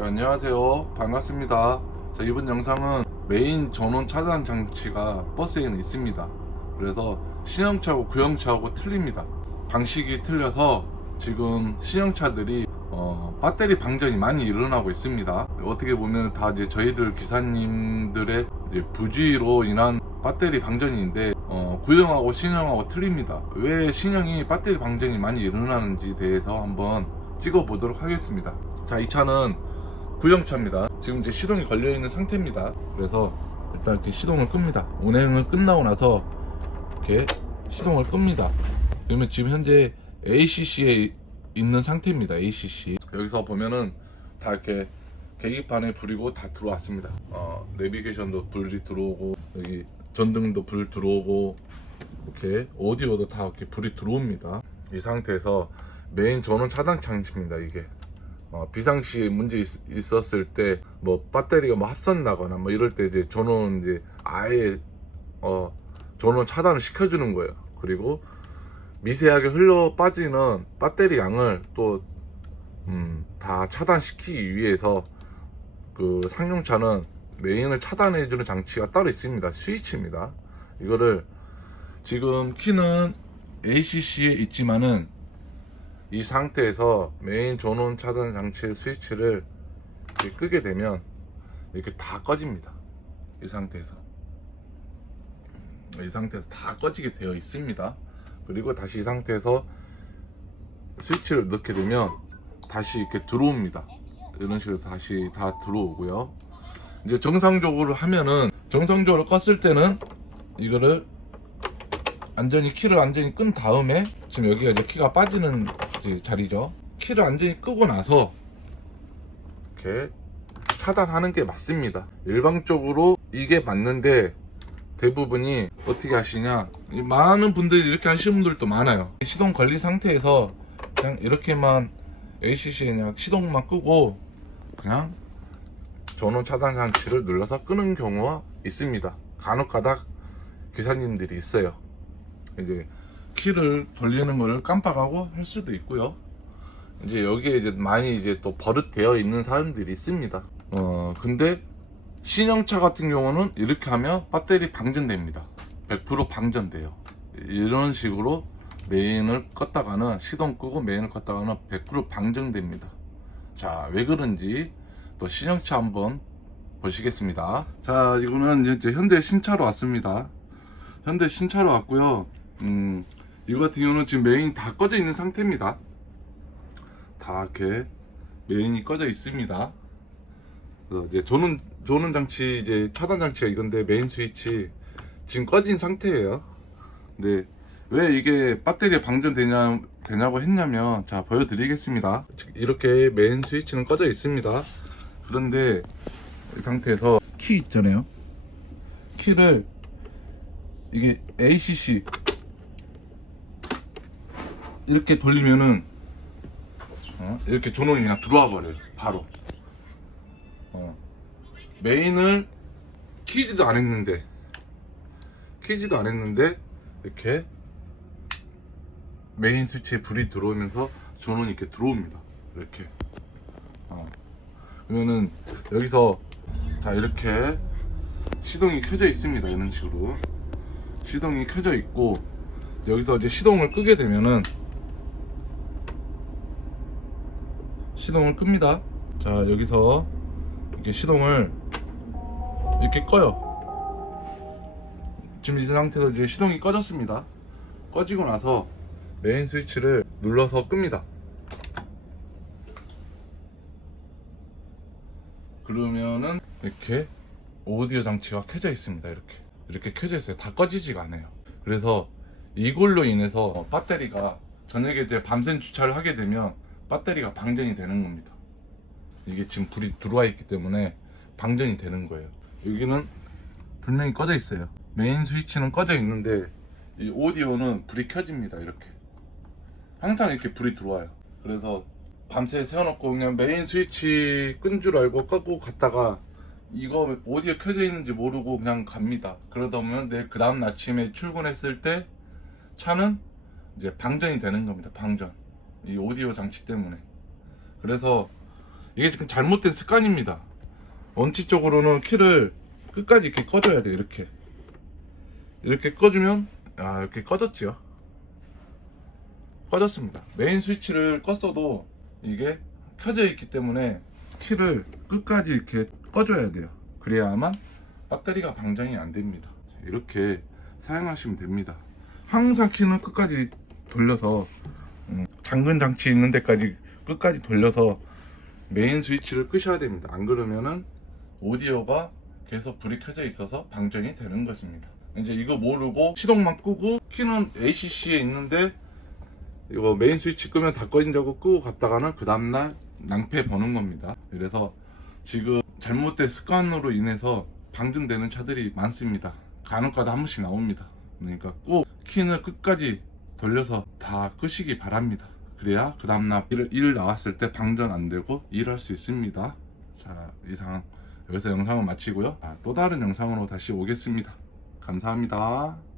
자, 안녕하세요. 반갑습니다. 자, 이번 영상은 메인 전원 차단 장치가 버스에는 있습니다. 그래서 신형차하고 구형차하고 틀립니다. 방식이 틀려서 지금 신형차들이 어, 배터리 방전이 많이 일어나고 있습니다. 어떻게 보면 다 이제 저희들 기사님들의 이제 부주의로 인한 배터리 방전인데 어, 구형하고 신형하고 틀립니다. 왜 신형이 배터리 방전이 많이 일어나는지 대해서 한번 찍어 보도록 하겠습니다. 자, 이 차는 구형차입니다. 지금 이제 시동이 걸려 있는 상태입니다. 그래서 일단 이렇게 시동을 끕니다. 운행을 끝나고 나서 이렇게 시동을 끕니다. 그러면 지금 현재 ACC에 있는 상태입니다. ACC 여기서 보면은 다 이렇게 계기판에 불이고 다 들어왔습니다. 어, 내비게이션도 불이 들어오고 여기 전등도 불 들어오고 이렇게 오디오도 다 이렇게 불이 들어옵니다. 이 상태에서 메인 전원 차단 장치입니다. 이게 어, 비상시 문제 있, 었을 때 뭐 배터리가 뭐 합선 나거나 뭐 이럴 때 이제 전원 이제 아예 어 전원 차단을 시켜주는 거예요. 그리고 미세하게 흘러 빠지는 배터리 양을 또 음, 다 차단시키기 위해서 그 상용차는 메인을 차단해주는 장치가 따로 있습니다. 스위치입니다. 이거를 지금 키는 ACC에 있지만은 이 상태에서 메인 전원 차단 장치의 스위치를 끄게 되면 이렇게 다 꺼집니다. 이 상태에서 이 상태에서 다 꺼지게 되어 있습니다. 그리고 다시 이 상태에서 스위치를 넣게 되면 다시 이렇게 들어옵니다. 이런 식으로 다시 다 들어오고요. 이제 정상적으로 하면은 정상적으로 껐을 때는 이거를 완전히 키를 완전히 끈 다음에 지금 여기가 이제 키가 빠지는 자리죠. 키를 완전히 끄고 나서 이렇게 차단하는 게 맞습니다. 일방적으로 이게 맞는데 대부분이 어떻게 하시냐? 이 많은 분들이 이렇게 하시는 분들도 많아요. 시동 걸린 상태에서 그냥 이렇게만 ACC에 그냥 시동만 끄고 그냥 전원 차단 장치를 눌러서 끄는 경우가 있습니다. 간혹 가닥 기사님들이 있어요. 이제 키를 돌리는 거를 깜빡하고 할 수도 있고요. 이제 여기에 이제 많이 이제 또 버릇되어 있는 사람들이 있습니다. 어 근데 신형차 같은 경우는 이렇게 하면 배터리 방전됩니다. 100% 방전돼요. 이런 식으로 메인을 껐다가는 시동 끄고 메인을 껐다가는 100% 방전됩니다. 자, 왜 그런지 또 신형차 한번 보시겠습니다. 자, 이거는 이제 현대 신차로 왔습니다. 현대 신차로 왔고요. 음, 이거 같은 경우는 지금 메인 다 꺼져 있는 상태입니다. 다 이렇게 메인이 꺼져 있습니다. 이제 조는 조는 장치 이제 차단 장치가 이건데 메인 스위치 지금 꺼진 상태예요. 근데 왜 이게 배터리가 방전되냐 되냐고 했냐면 자 보여드리겠습니다. 이렇게 메인 스위치는 꺼져 있습니다. 그런데 이 상태에서 키 있잖아요. 키를 이게 ACC 이렇게 돌리면은 어? 이렇게 조놈이 그냥 들어와 버려요. 바로. 어. 메인을 키지도 안 했는데 키지도 안 했는데 이렇게 메인 스위치에 불이 들어오면서 전원이 이렇게 들어옵니다. 이렇게. 어. 그러면은 여기서 자 이렇게 시동이 켜져 있습니다. 이런 식으로 시동이 켜져 있고 여기서 이제 시동을 끄게 되면은 시동을 끕니다. 자 여기서 이렇게 시동을 이렇게 꺼요. 지금 이 상태에서 이제 시동이 꺼졌습니다. 꺼지고 나서 메인 스위치를 눌러서 끕니다. 그러면은 이렇게 오디오 장치가 켜져 있습니다. 이렇게 이렇게 켜져 있어요. 다 꺼지지가 않아요. 그래서 이걸로 인해서 배터리가 저녁에 이제 밤샘 주차를 하게 되면 배터리가 방전이 되는 겁니다. 이게 지금 불이 들어와 있기 때문에 방전이 되는 거예요. 여기는 분명히 꺼져 있어요. 메인 스위치는 꺼져 있는데 이 오디오는 불이 켜집니다. 이렇게 항상 이렇게 불이 들어와요. 그래서 밤새 세워놓고 그냥 메인 스위치 끈 줄 알고 끄고 갔다가 이거 오디오 켜져 있는지 모르고 그냥 갑니다. 그러다 보면 내일 그 다음 아침에 출근했을 때 차는 이제 방전이 되는 겁니다. 방전. 이 오디오 장치 때문에. 그래서 이게 지금 잘못된 습관입니다. 원칙적으로는 키를 끝까지 이렇게 꺼줘야 돼요. 이렇게 이렇게 꺼주면 아 이렇게 꺼졌지요. 꺼졌습니다. 메인 스위치를 껐어도 이게 켜져 있기 때문에 키를 끝까지 이렇게 꺼줘야 돼요. 그래야만 배터리가 방전이 안 됩니다. 이렇게 사용하시면 됩니다. 항상 키는 끝까지 돌려서 음, 잠근 장치 있는 데까지 끝까지 돌려서 메인 스위치를 끄셔야 됩니다. 안 그러면은 오디오가 계속 불이 켜져 있어서 방전이 되는 것입니다. 이제 이거 모르고 시동만 끄고 키는 ACC에 있는데 이거 메인 스위치 끄면 다 꺼진다고 끄고 갔다가는 그 다음날 낭패 버는 겁니다. 그래서 지금 잘못된 습관으로 인해서 방전되는 차들이 많습니다. 간혹가다 한 번씩 나옵니다. 그러니까 꼭 키는 끝까지 돌려서 다 끄시기 바랍니다. 그래야 그 다음날 일, 일 나왔을 때 방전 안 되고 일할 수 있습니다. 자 이상 여기서 영상을 마치고요. 아, 또 다른 영상으로 다시 오겠습니다. 감사합니다.